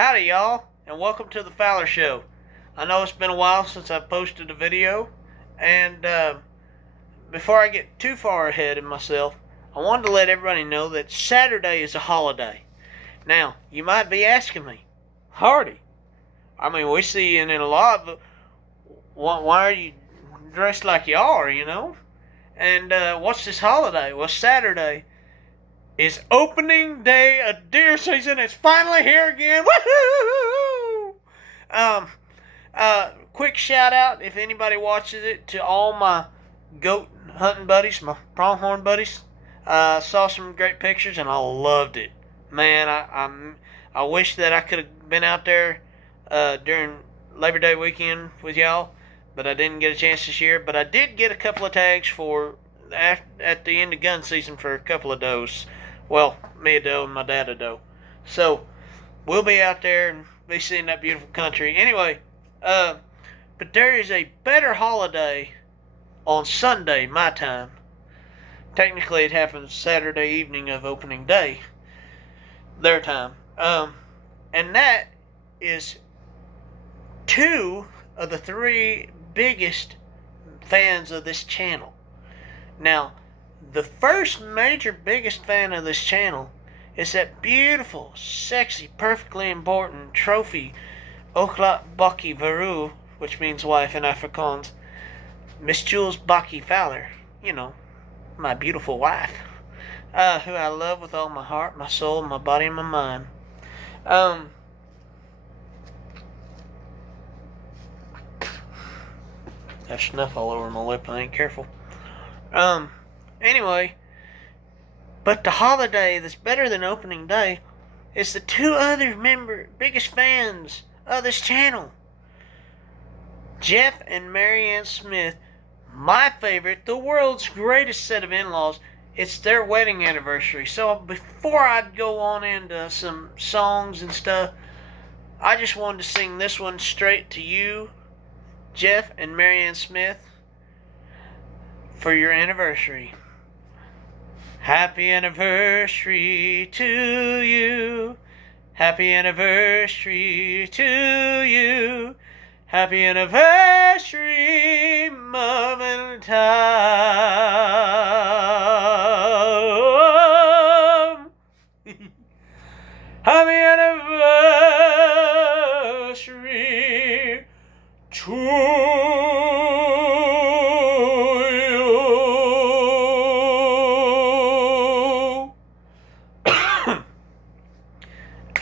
Howdy, y'all, and welcome to the Fowler Show. I know it's been a while since I posted a video, and before I get too far ahead of myself, I wanted to let everybody know that Saturday is a holiday. Now, you might be asking me, Hardy, we see you in a lot of, why are you dressed like you are? And what's this holiday? Well, Saturday is opening day of deer season. It's finally here again. Woohoo! Quick shout out, if anybody watches it, to all my goat hunting buddies, my pronghorn buddies. Saw some great pictures and I loved it. Man, I wish that I could have been out there during Labor Day weekend with y'all, but I didn't get a chance this year. But I did get a couple of tags for at the end of gun season for a couple of does. Well, me a doe and my dad a doe. So, we'll be out there and be seeing that beautiful country. Anyway, but there is a better holiday on Sunday, my time. Technically, it happens Saturday evening of opening day, their time. And that is two of the three biggest fans of this channel. Now, the first major biggest fan of this channel is that beautiful, sexy, perfectly important trophy Oklat Baki Varu, which means wife in Afrikaans, Miss Jules Baki Fowler, my beautiful wife, who I love with all my heart, my soul, my body, and my mind. There's snuff all over my lip, I ain't careful. Anyway, but the holiday that's better than opening day is the two other biggest fans of this channel. Jeff and Marianne Smith, my favorite, the world's greatest set of in-laws. It's their wedding anniversary. So before I go on into some songs and stuff, I just wanted to sing this one straight to you, Jeff and Marianne Smith, for your anniversary. Happy anniversary to you. Happy anniversary to you. Happy anniversary, Mom and Tom. Happy anniversary to you.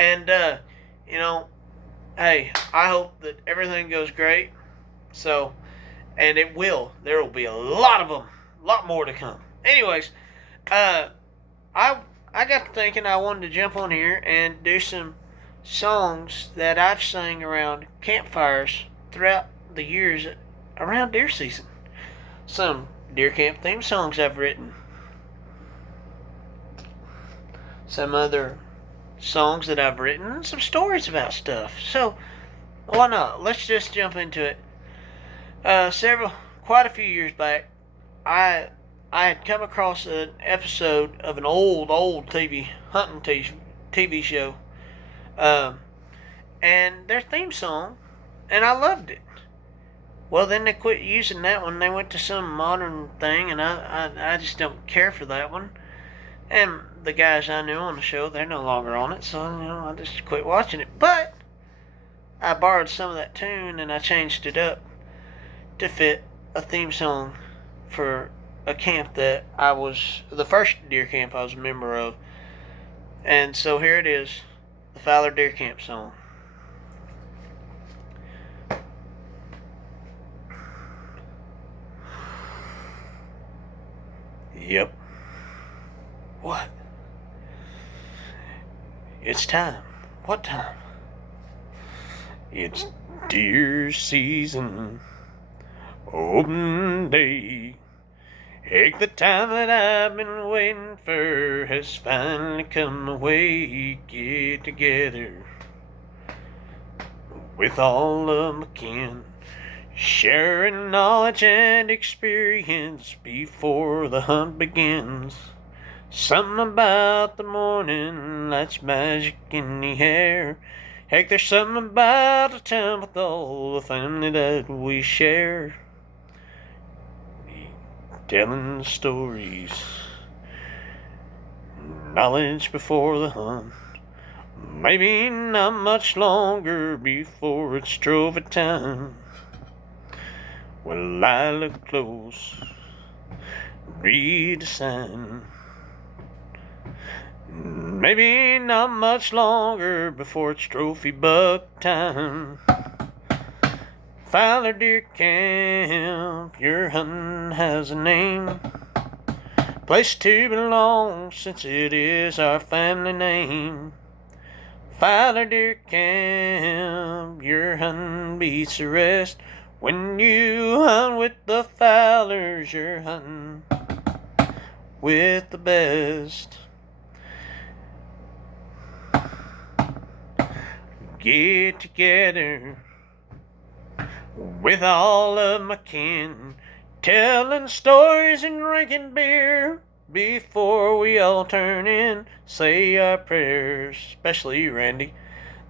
And, hey, I hope that everything goes great. So, and it will. There will be a lot of them. A lot more to come. Anyways, I got to thinking I wanted to jump on here and do some songs that I've sang around campfires throughout the years around deer season. Some DeerCamp theme songs I've written. Some other songs that I've written, and some stories about stuff. So, why not? Let's just jump into it. Quite a few years back, I had come across an episode of an old hunting TV show, and their theme song, and I loved it. Well, then they quit using that one. They went to some modern thing, and I just don't care for that one. And the guys I knew on the show, they're no longer on it, so I just quit watching it. But I borrowed some of that tune and I changed it up to fit a theme song for a camp that the first deer camp I was a member of. And so here it is, the Fowler DeerCamp song. Yep. What? It's time. What time? It's deer season, open day. Heck, the time that I've been waiting for has finally come my way. Get together with all of my kin, sharing knowledge and experience before the hunt begins. Something about the morning lights, magic in the air. Heck, there's something about a time with all the family that we share. Telling stories, knowledge before the hunt. Maybe not much longer before it's trophy time. Well, I look close, read the sign. Maybe not much longer before it's trophy buck time. Fowler DeerCamp, your hunting has a name. Place to belong since it is our family name. Fowler DeerCamp, your hunting beats the rest. When you hunt with the Fowlers, you're hunting with the best. Get together with all of my kin, telling stories and drinking beer before we all turn in. Say our prayers, especially Randy,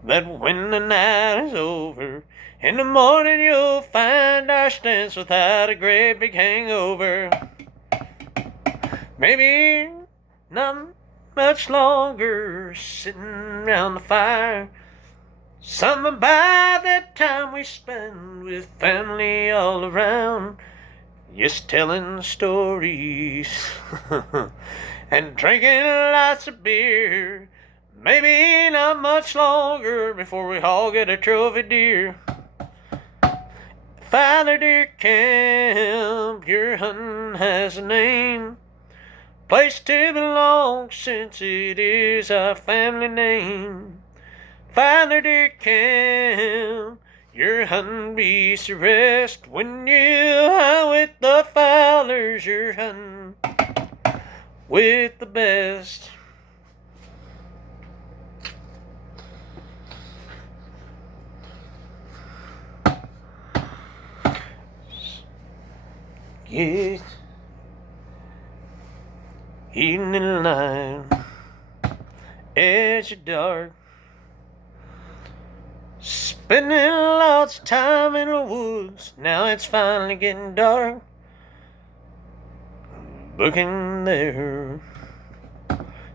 that when the night is over, in the morning you'll find our stance without a great big hangover. Maybe not much longer sitting around the fire. Something about that time we spend with family all around. Just telling stories and drinking lots of beer. Maybe not much longer before we all get a trophy deer. Fowler DeerCamp, your hunting has a name. Place to belong since it is our family name. Fowler DeerCamp, your hunting beats the rest. When you hunt with the Fowlers, you're hunting with the best. Get evening light, edge of dark, spending lots of time in the woods. Now it's finally getting dark. Looking there,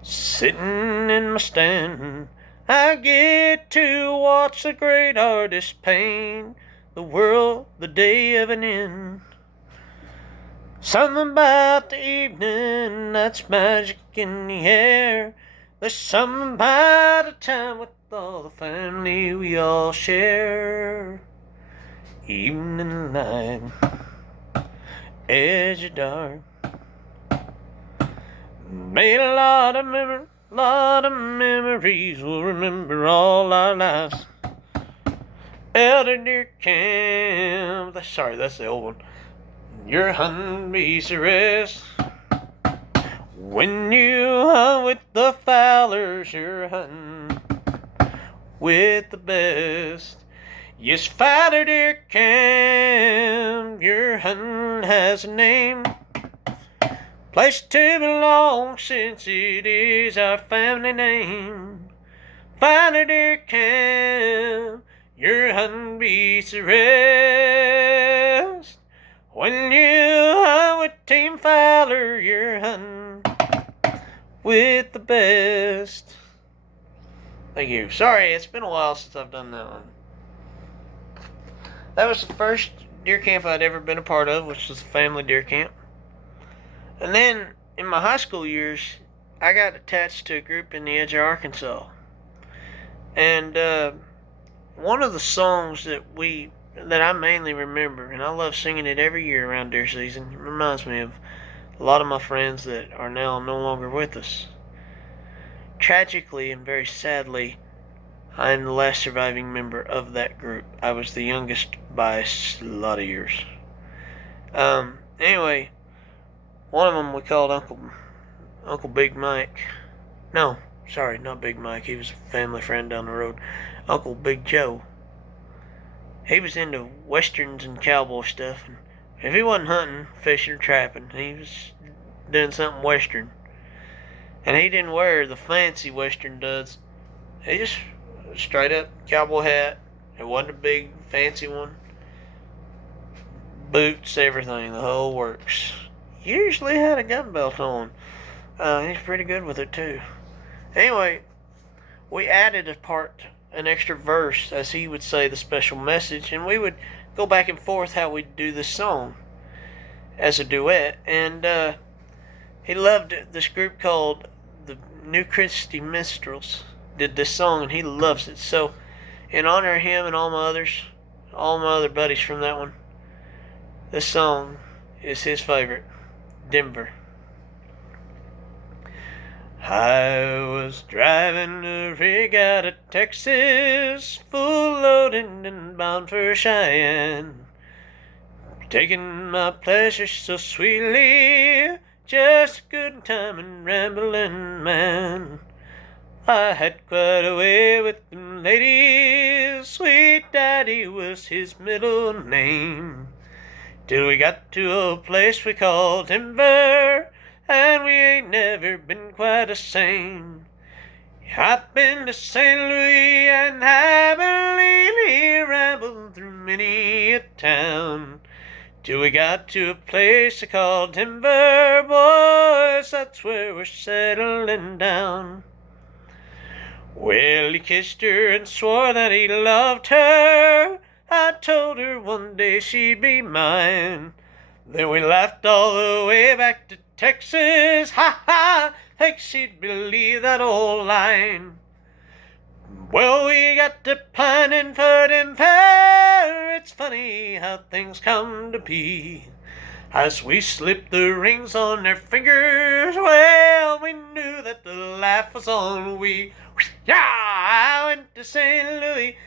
sitting in my stand, I get to watch the great artist paint the world the day of an end. Something about the evening that's magic in the air. There's something about a time with all the family we all share. Evening light, edge of dark. Made a lot of memories we'll remember all our lives. Elder DeerCamp, that's the old one. Your hunting beats the rest. When you hunt with the Fowlers, you're hunting with the best. Yes, Fowler DeerCamp, your hunting has a name. Place to belong since it is our family name. Fowler DeerCamp, your hunting beats the rest. When you hunt with Team Fowler, you're hunting with the best. Thank you. Sorry, it's been a while since I've done that one. That was the first deer camp I'd ever been a part of, which was the family deer camp. And then, in my high school years, I got attached to a group in the edge of Arkansas. And one of the songs that I mainly remember, and I love singing it every year around deer season. It reminds me of a lot of my friends that are now no longer with us. Tragically and very sadly, I am the last surviving member of that group. I was the youngest by a lot of years. Anyway, one of them we called Uncle Big Mike. No, sorry, not Big Mike. He was a family friend down the road. Uncle Big Joe. He was into westerns and cowboy stuff, and if he wasn't hunting, fishing, or trapping, he was doing something western. And he didn't wear the fancy western duds. He just straight up cowboy hat. It wasn't a big fancy one. Boots, everything, the whole works. Usually had a gun belt on. He's pretty good with it too. Anyway, we added an extra verse, as he would say, the special message, and we would go back and forth how we'd do this song as a duet. And he loved it. This group called the New Christy Minstrels did this song, and he loves it. So, in honor of him and all my other buddies from that one, this song is his favorite, Denver. I was driving a rig out of Texas, full loaded and bound for Cheyenne, taking my pleasure so sweetly, just a good time and rambling man. I had quite a way with them ladies, Sweet Daddy was his middle name, till we got to a place we called Denver, and we ain't never been quite the same. I've been to St. Louis and happily rambled through many a town, till we got to a place called Denver, boys, that's where we're settling down. Well, he kissed her and swore that he loved her. I told her one day she'd be mine. Then we laughed all the way back to Texas. Ha ha! Think she'd believe that old line. Well, we got to planning for Denver. It's funny how things come to be. As we slipped the rings on their fingers, well, we knew that the laugh was on. Yeah, I went to St. Louis,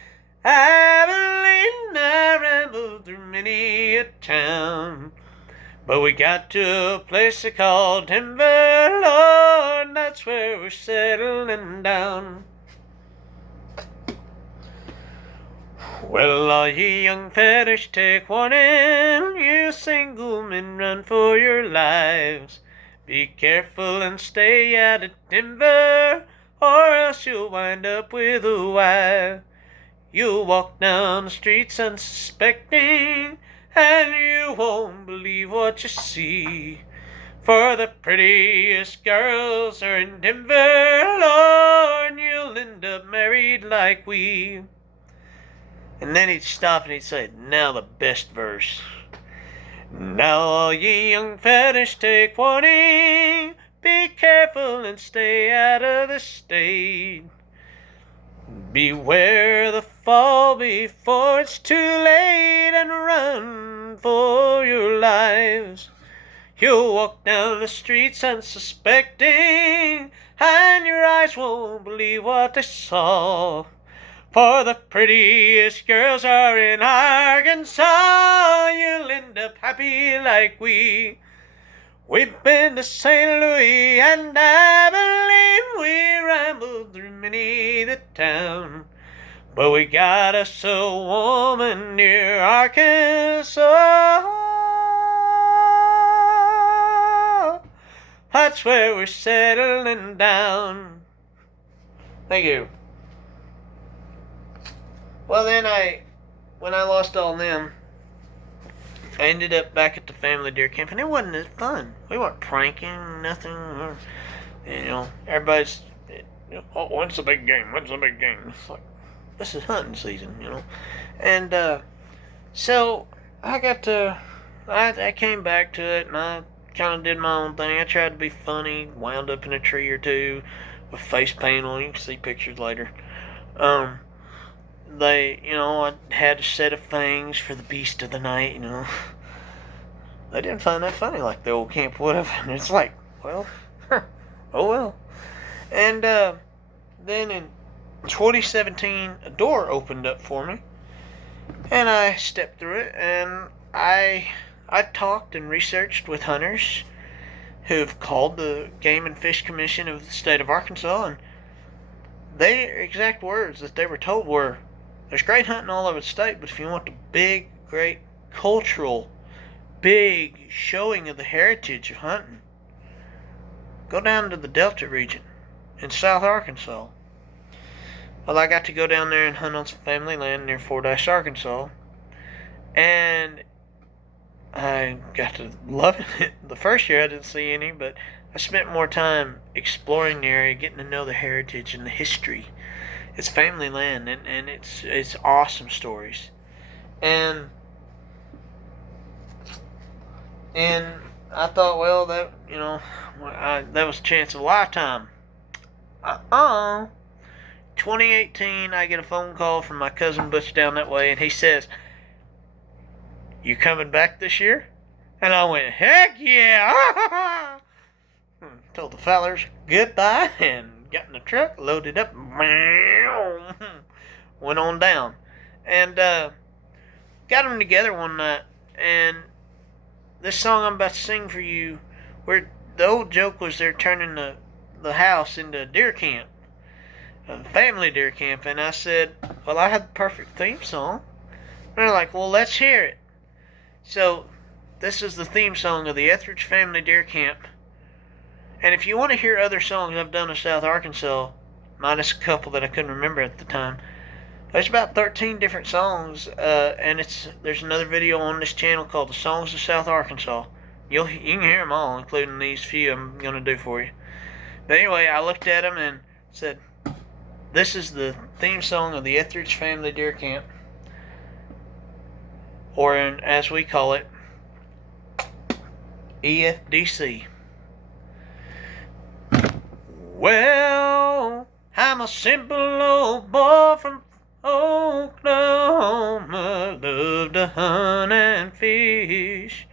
Abilene, I rambled through many a town, but we got to a place called Denver, Lord, that's where we're settling down. Well, all ye young fellas, take warning, you single men, run for your lives. Be careful and stay out of Denver, or else you'll wind up with a wife. You'll walk down the streets unsuspecting, and you won't believe what you see. For the prettiest girls are in Denver, Lord, and you'll end up married like we. And then he'd stop and he'd say, now the best verse. Now all ye young fellas, take warning, be careful and stay out of the state. Beware the fall before it's too late, and run for your lives. You'll walk down the streets unsuspecting, and your eyes won't believe what they saw. For the prettiest girls are in Arkansas, you'll end up happy like we. We've been to St. Louis and Abilene, we rambled through many the town, but we got us a woman near Arkansas. That's where we're settling down. Thank you. Well, then when I lost all them, I ended up back at the family DeerCamp, and it wasn't as fun. We weren't pranking, nothing. Everybody's, oh, when's the big game? When's the big game? It's like, this is hunting season, And so I came back to it, and I kind of did my own thing. I tried to be funny, wound up in a tree or two with face paint on. You can see pictures later. I had a set of fangs for the beast of the night, They didn't find that funny like the old camp would have. And it's like, well, oh well. And then in 2017, a door opened up for me. And I stepped through it, and I've talked and researched with hunters who've called the Game and Fish Commission of the state of Arkansas, and their exact words that they were told were, there's great hunting all over the state, but if you want the big, great cultural, big showing of the heritage of hunting, go down to the Delta region in South Arkansas. Well, I got to go down there and hunt on some family land near Fordyce, Arkansas, and I got to loving it. The first year I didn't see any, but I spent more time exploring the area, getting to know the heritage and the history. It's family land, and it's awesome stories. And and I thought, well, that that was a chance of a lifetime. 2018, I get a phone call from my cousin Butch down that way, and he says, "You coming back this year?" And I went, "Heck yeah!" Told the Fowlers goodbye and got in the truck, loaded up, went on down, and got them together one night. And this song I'm about to sing for you, where the old joke was they're turning the house into a deer camp, a family deer camp. And I said, well, I have the perfect theme song. And they're like, well, let's hear it. So this is the theme song of the Etheridge Family Deer Camp. And if you want to hear other songs I've done in South Arkansas, minus a couple that I couldn't remember at the time, there's about 13 different songs, and there's another video on this channel called The Songs of South Arkansas. You can hear them all, including these few I'm going to do for you. But anyway, I looked at them and said, this is the theme song of the Etheridge Family Deer Camp, or as we call it, EFDC. Well, I'm a simple old boy from Oklahoma, love to hunt and fish,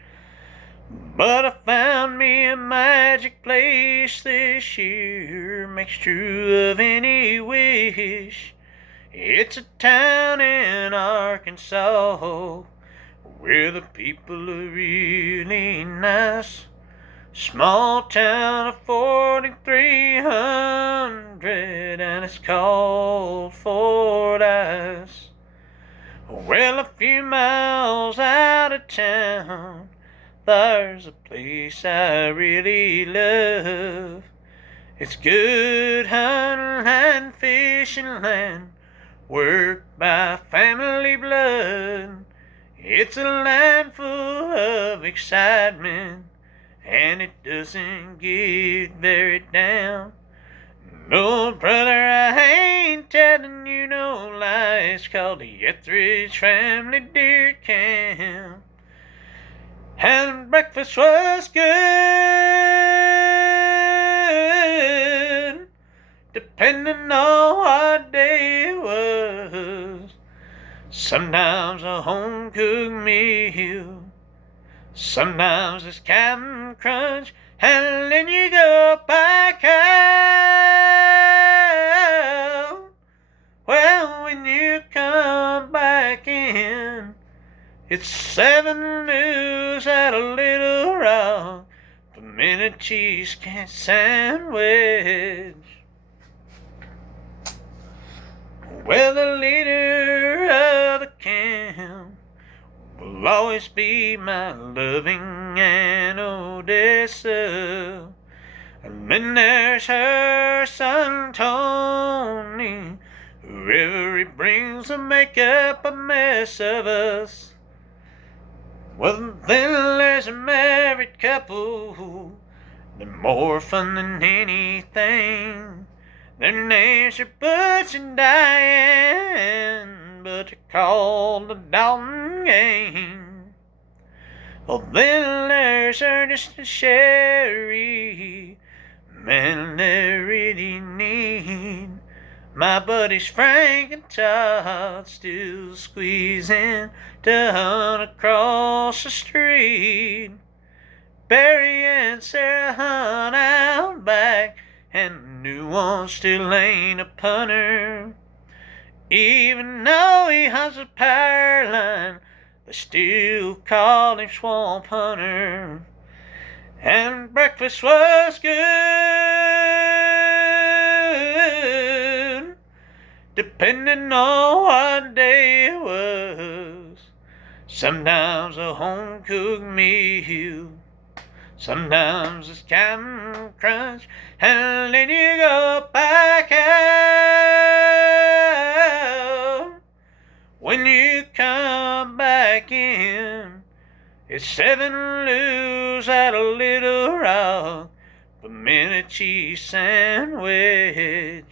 but I found me a magic place this year, makes true of any wish. It's a town in Arkansas where the people are really nice. Small town of 4,300, and it's called Fordyce. Well, a few miles out of town, there's a place I really love. It's good hunting and fishing land, worked by family blood. It's a land full of excitement, and it doesn't get very down. No, brother, I ain't telling you no lies. It's called the Etheridge Family Deer Camp. And breakfast was good, depending on what day it was. Sometimes a home-cooked meal, sometimes it's Captain Crunch, and then you go back out. Well, when you come back in, it's 7 news at a Little Rock, pimento cheesecake sandwich. Well, the leader of the camp will always be my loving Aunt Odessa. And then there's her son Tony, whoever he brings will make up a mess of us. Well, then there's a married couple, they're more fun than anything. Their names are Butch and Diane, but they're called the Dalton Gang. Well, then there's Ernest and Sherry, man, they really need. My buddies Frank and Todd still squeezing to hunt across the street. Barry and Sarah hunt out back, and the new one still ain't a punter. Even though he hunts a power line, they still call him Swamp Hunter. And breakfast was good, depending on what day it was. Sometimes a home-cooked meal, sometimes it's Captain Crunch, and then you go back It's 7 loose at a little rock, a minute cheese sandwich.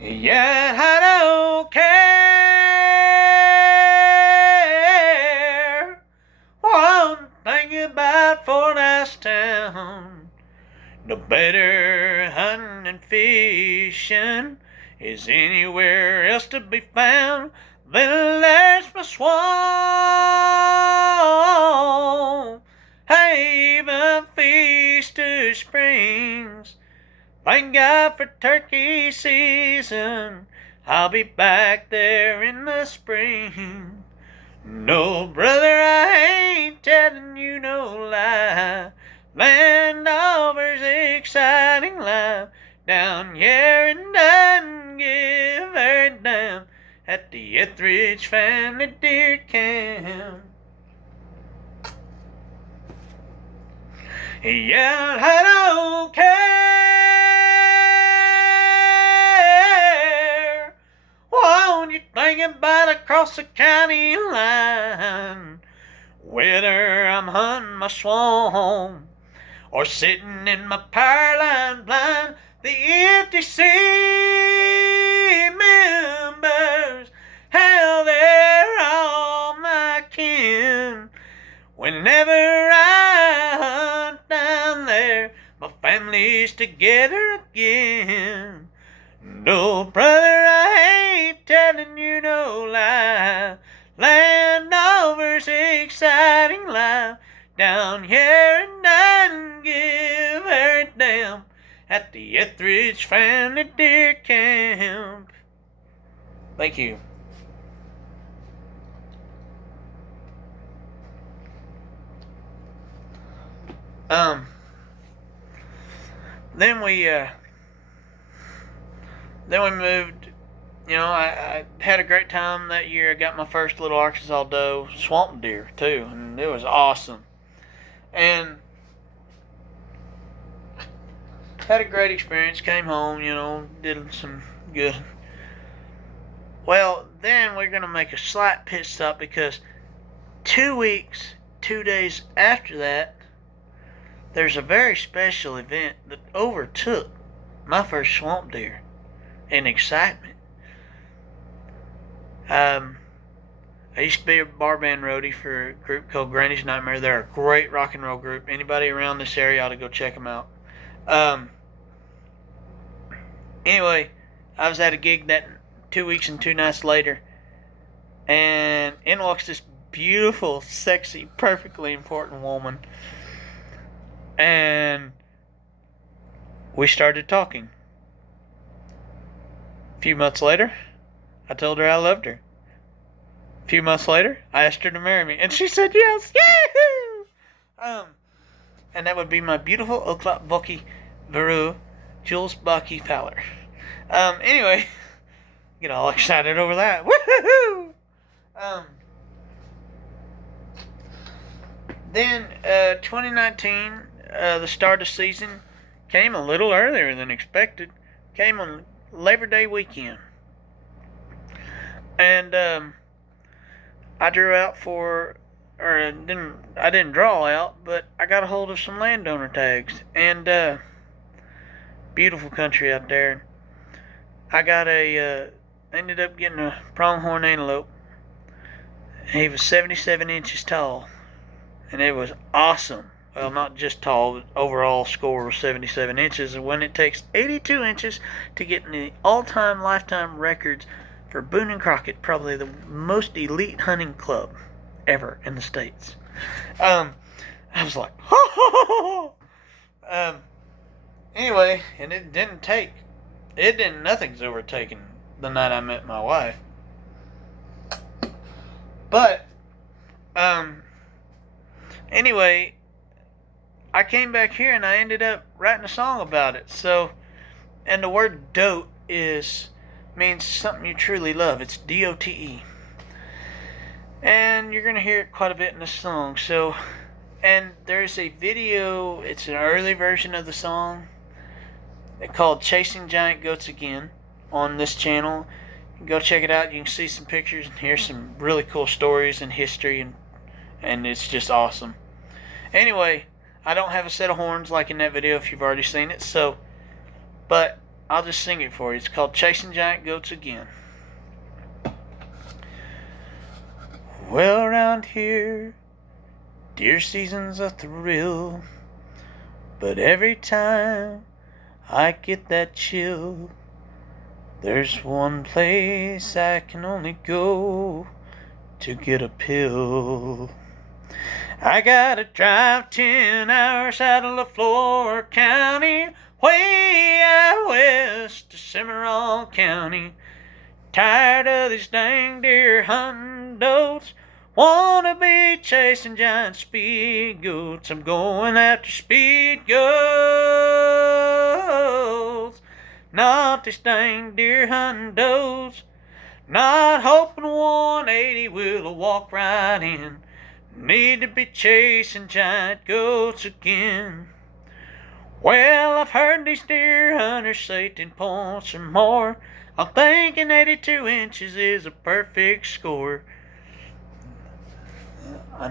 Yeah, I don't care one thing about Fordyce Town. No better hunting and fishing is anywhere else to be found. Then there's my swamp, Haven, Feaster Springs. Thank God for turkey season. I'll be back there in the spring. No, brother, I ain't telling you no lie. Landover's exciting life down here in Dungiver down at the Etheridge family deer camp. Yeah, I don't care what you think about across the county line, whether I'm hunting my swamp or sitting in my power line blind. The FTC members, hell, they're all my kin. Whenever I hunt down there, my family's together again. No, brother, I ain't telling you no lie. Landover's exciting life down here in Dungiver Dam at the Etheridge family deer camp. Thank you. Then we moved. You know, I had a great time that year. I got my first little Arkansas doe swamp deer too, and it was awesome. And had a great experience. Came home, you know, did some good. Well, then we're gonna make a slight pit stop because 2 weeks, 2 days after that, there's a very special event that overtook my first swamp deer in excitement. I used to be a bar band roadie for a group called Granny's Nightmare. They're a great rock and roll group. Anybody around this area ought to go check them out. Anyway, I was at a gig that 2 weeks and 2 nights later, and in walks this beautiful, sexy, perfectly important woman, and we started talking. A few months later, I told her I loved her. A few months later, I asked her to marry me, and she said yes. Yahoo! And that would be my beautiful Oklahoma Bucky Veru, Jules Bucky Fowler. Anyway, get all excited over that. Woohoo! Then 2019, the start of season came a little earlier than expected. Came on Labor Day weekend. And I drew out for, or I didn't draw out, but I got a hold of some landowner tags, and beautiful country out there. I got ended up getting a pronghorn antelope. He was 77 inches tall, and it was awesome. Well, not just tall, but overall score was 77 inches, and when it takes 82 inches to get in the all-time lifetime records for Boone and Crockett, probably the most elite hunting club ever in the States. I was like, anyway, and nothing's overtaken the night I met my wife. But, anyway, I came back here and I ended up writing a song about it. So, and the word dote means something you truly love. It's D-O-T-E. And you're going to hear it quite a bit in the song. So, and there's a video, it's an early version of the song called Chasing Giant Goats Again on this channel. Go check it out. You can see some pictures and hear some really cool stories and history, and it's just awesome. Anyway, I don't have a set of horns like in that video if you've already seen it, but I'll just sing it for you. It's called Chasing Giant Goats Again. Well, around here, deer season's a thrill, but every time I get that chill, there's one place I can only go to get a pill. I gotta drive 10 hours out of LaFleur County, way out west to Cimarron County. Tired of these dang deer hunting dotes, wanna be chasing giant speed goats. I'm going after speed goats, not these dang deer hunting dotes. Not hoping 180 will walk right in. Need to be chasing giant goats again. Well, I've heard these deer hunters say 10 points or more. I'm thinking 82 inches is a perfect score. I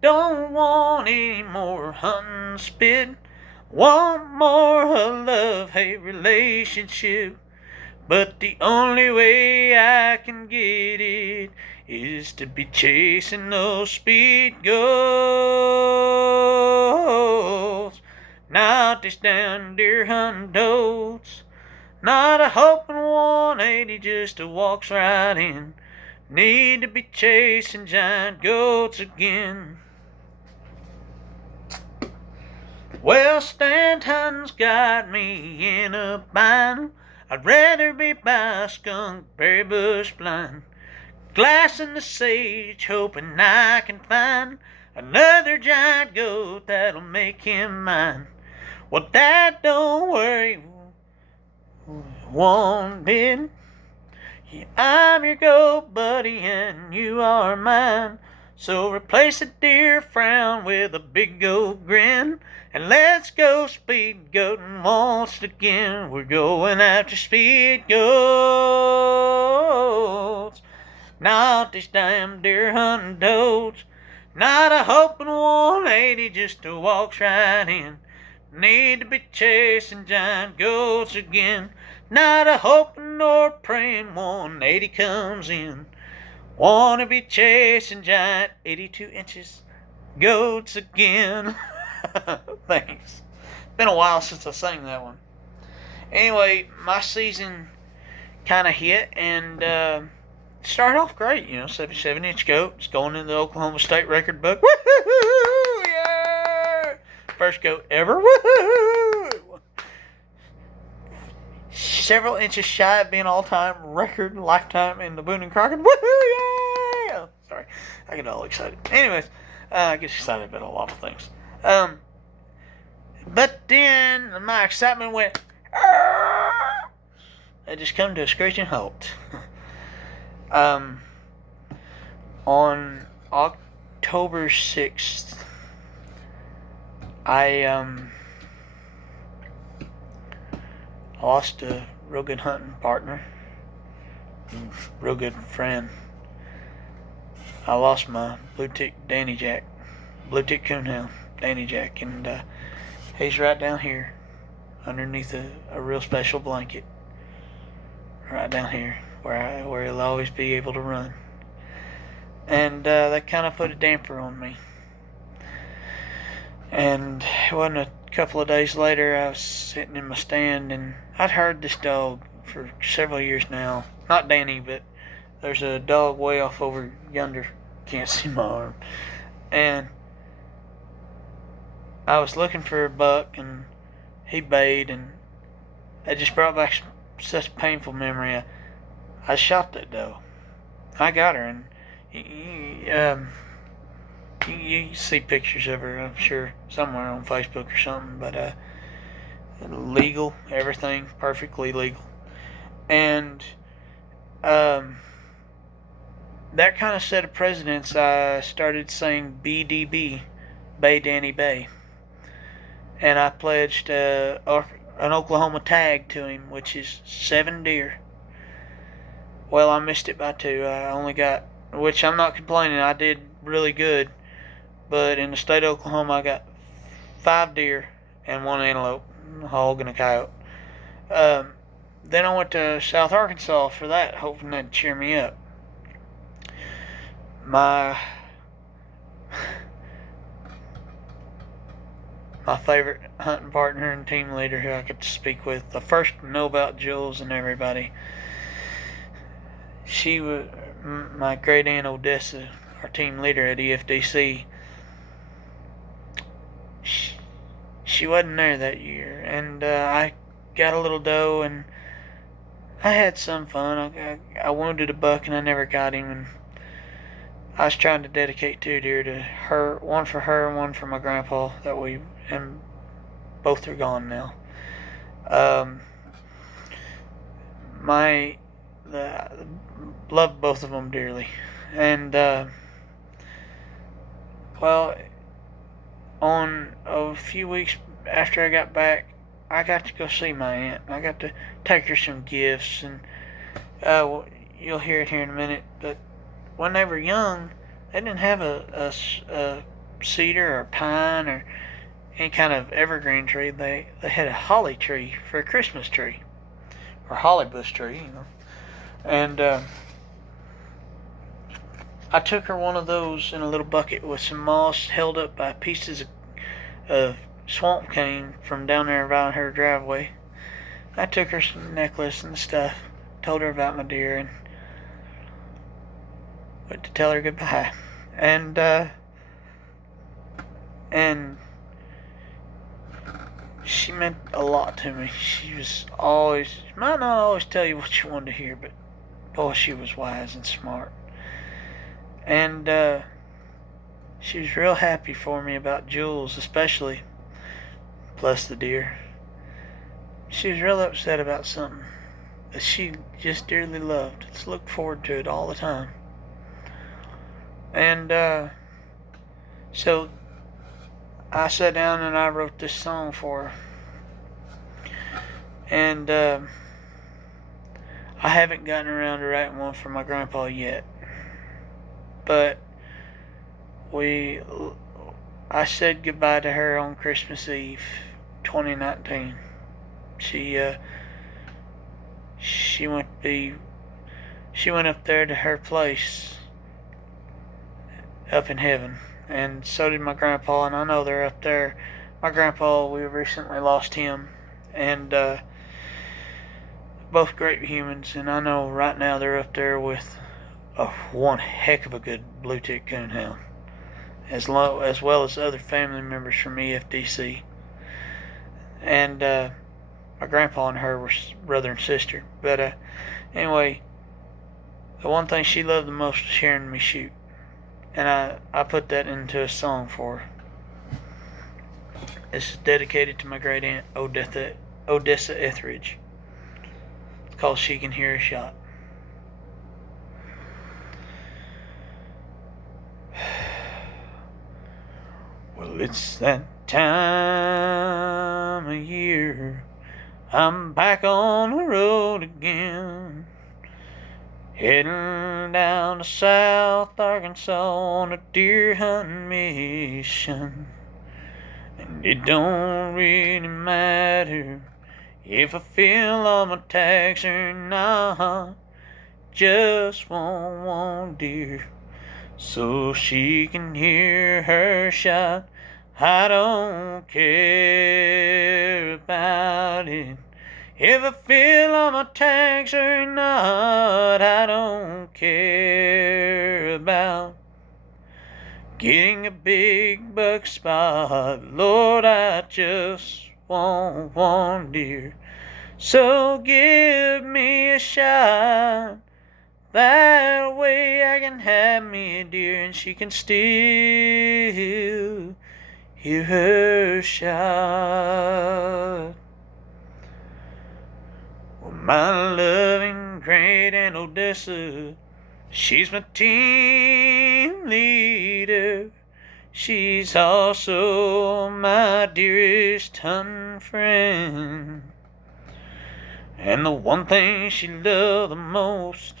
don't want any more hunting spit. Want more a love-hate relationship. But the only way I can get it is to be chasing those speed goats. Not these down deer hunting dotes. Not a hoping 180 just to walks right in. Need to be chasing giant goats again. Well, stand hunting's got me in a bind. I'd rather be by a skunk berry bush blind, glassing the sage, hoping I can find another giant goat that'll make him mine. Well, that don't worry one bit. Yeah, I'm your goat buddy and you are mine. So replace a deer frown with a big goat grin, and let's go speed goating once again. We're going after speed goats, not these damn deer hunting dotes. Not a hoping 180 just to walk right in. Need to be chasing giant goats again. Not a hoping nor praying 180 comes in. Wanna be chasing giant 82 inches goats again. Thanks. Been a while since I sang that one. Anyway, my season kind of hit and started off great. 77-inch goat. It's going in the Oklahoma State record book. Woohoo! Yeah! First goat ever. Woohoo! Several inches shy of being all-time record lifetime in the Boone and Crockett. Woohoo! Yeah! Sorry, I get all excited. Anyways, I get excited about a lot of things. But then my excitement went. It just come to a screeching halt. On October 6th, I lost a real good hunting partner, real good friend. I lost my blue tick Danny Jack, blue tick coonhound Danny Jack, and he's right down here underneath a real special blanket, right down here where he'll always be able to run. And that kind of put a damper on me. And it wasn't a couple of days later, I was sitting in my stand, and I'd heard this dog for several years now. Not Danny, but there's a dog way off over yonder. Can't see my arm. And I was looking for a buck, and he bayed, and it just brought back such a painful memory. I shot that doe. I got her, and you see pictures of her, I'm sure, somewhere on Facebook or something, but legal, everything, perfectly legal. And that kind of set a precedence. I started saying BDB, Bay Danny Bay. And I pledged an Oklahoma tag to him, which is 7 deer. Well, I missed it by 2. I only got, which I'm not complaining. I did really good, but in the state of Oklahoma, I got 5 deer and 1 antelope, a hog, and a coyote. Then I went to South Arkansas for that, hoping that'd cheer me up. My favorite hunting partner and team leader who I get to speak with, the first to know about Jules and everybody, she was my great aunt Odessa, our team leader at EFDC. She wasn't there that year, and I got a little doe, and I had some fun. I wounded a buck, and I never got him, and I was trying to dedicate 2 deer to her, one for her and one for my grandpa, and both are gone now. Love both of them dearly, and well, on a few weeks after I got back, I got to go see my aunt. I got to take her some gifts, and you'll hear it here in a minute. But when they were young, they didn't have a cedar or pine or any kind of evergreen tree. They had a holly tree for a Christmas tree, or holly bush tree, And I took her one of those in a little bucket with some moss held up by pieces of swamp cane from down there around her driveway. I took her some necklace and stuff, told her about my deer, and went to tell her goodbye. And she meant a lot to me. She might not always tell you what you wanted to hear, but boy, she was wise and smart. And she was real happy for me about Jules, especially, plus the deer. She was real upset about something that she just dearly loved. Just looked forward to it all the time. And so I sat down and I wrote this song for her. And I haven't gotten around to writing one for my grandpa yet. But I said goodbye to her on Christmas Eve, 2019. She went up there to her place up in heaven, and so did my grandpa, and I know they're up there. My grandpa, we recently lost him, and both great humans, and I know right now they're up there with one heck of a good blue tick coonhound, as well as other family members from EFDC. And my grandpa and her were brother and sister. But anyway, the one thing she loved the most was hearing me shoot, and I put that into a song for her. This is dedicated to my great aunt Odessa Etheridge. It's called "She Can Hear a Shot." Well, it's that time of year. I'm back on the road again, heading down to South Arkansas on a deer hunting mission. And it don't really matter if I feel on my tags or not. Just want one deer so she can hear her shot. I don't care about it if I feel on my tags or not. I don't care about getting a big buck spot. Lord, I just want one deer, so give me a shot. That way I can have me a deer and she can still hear her shot. Well, my loving great aunt Odessa, she's my team leader. She's also my dearest hunting friend. And the one thing she loved the most,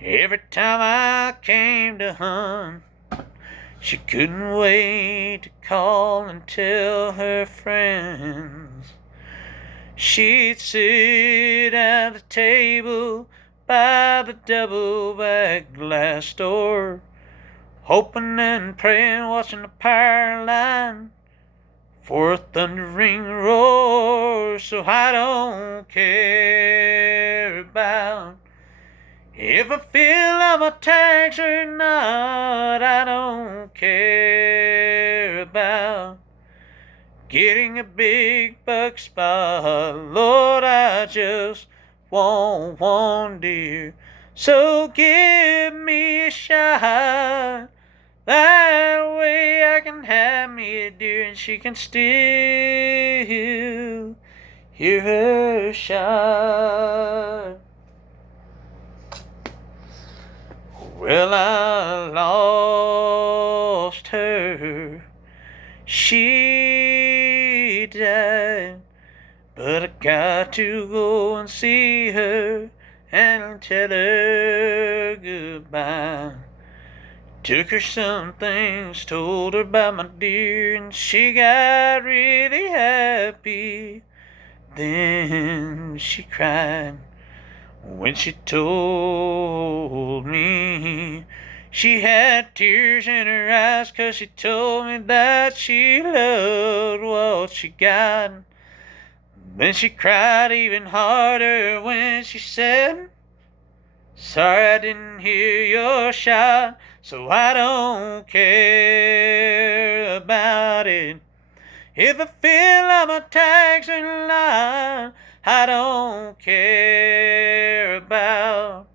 every time I came to hunt, she couldn't wait to call and tell her friends. She'd sit at the table by the double-back glass door, hoping and praying, watching the power line for a thundering roar. So I don't care about if I fill up my tanks or not. I don't care about getting a big buck spot. Lord, I just want one deer. So give me a shot. That way I can have me a deer and she can still hear her shot. Well, I lost her. She died. But I got to go and see her and tell her goodbye. Took her some things, told her about my dear, and she got really happy. Then she cried when she told me. She had tears in her eyes 'cause she told me that she loved what she got. Then she cried even harder when she said, sorry I didn't hear your shot. So I don't care about it if I fill up my tags or not. I don't care about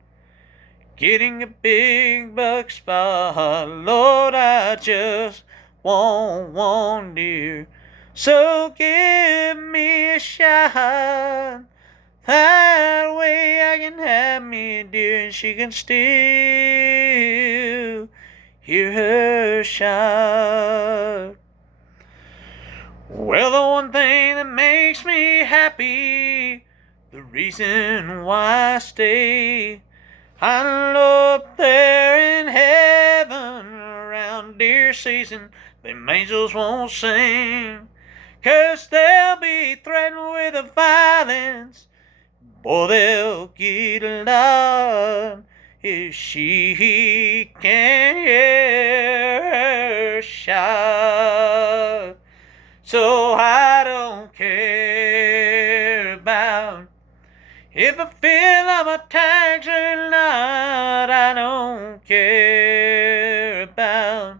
getting a big buck spot. Lord, I just want one deer. So give me a shot. That way I can have me a deer and she can still hear her shot. Well, the one thing that makes me happy, the reason why I stay, I know up there in heaven around deer season, them angels won't sing, 'cause they'll be threatened with the violence. Boy, they'll get a lot if she can hear her shot. So I don't care about if I fill up my tags or not. I don't care about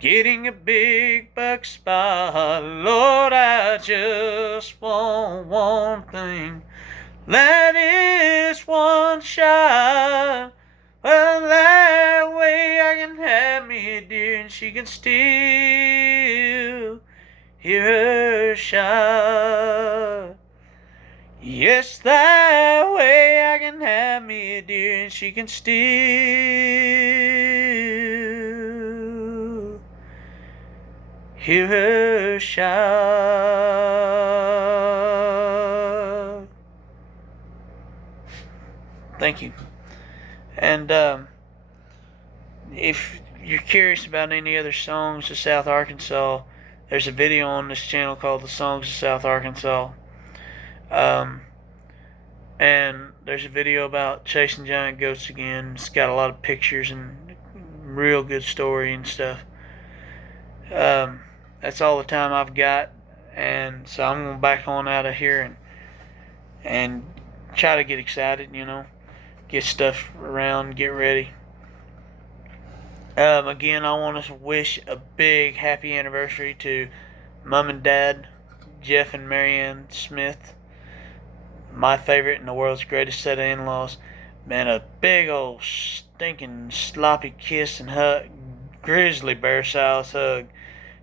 getting a big buck spot. Lord, I just want one thing. That is one shot. Well, that way I can have me a deer and she can still hear her shot. Yes, that way I can have me a deer and she can still hear her shot. Thank you. And if you're curious about any other songs of South Arkansas, there's a video on this channel called The Songs of South Arkansas. And there's a video about chasing giant goats again. It's got a lot of pictures and real good story and stuff. That's all the time I've got, and so I'm gonna back on out of here and try to get excited, get stuff around, get ready. Again, I want to wish a big happy anniversary to Mom and Dad, Jeff and Marianne Smith, my favorite and the world's greatest set of in-laws. Man, a big old stinking sloppy kiss and hug, grizzly bear-sized hug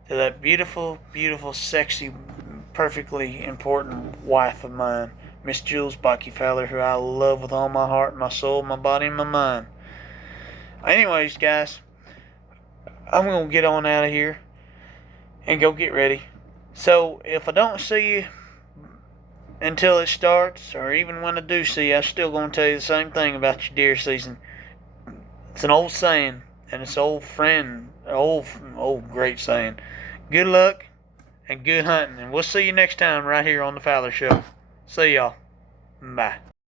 to that beautiful, beautiful, sexy, perfectly important wife of mine, Miss Jules Fowler, who I love with all my heart, my soul, my body, and my mind. Anyways, guys, I'm going to get on out of here and go get ready. So, if I don't see you until it starts, or even when I do see you, I'm still going to tell you the same thing about your deer season. It's an old saying, and it's an old friend, old great saying. Good luck and good hunting, and we'll see you next time right here on the Fowler Show. See y'all. Bye.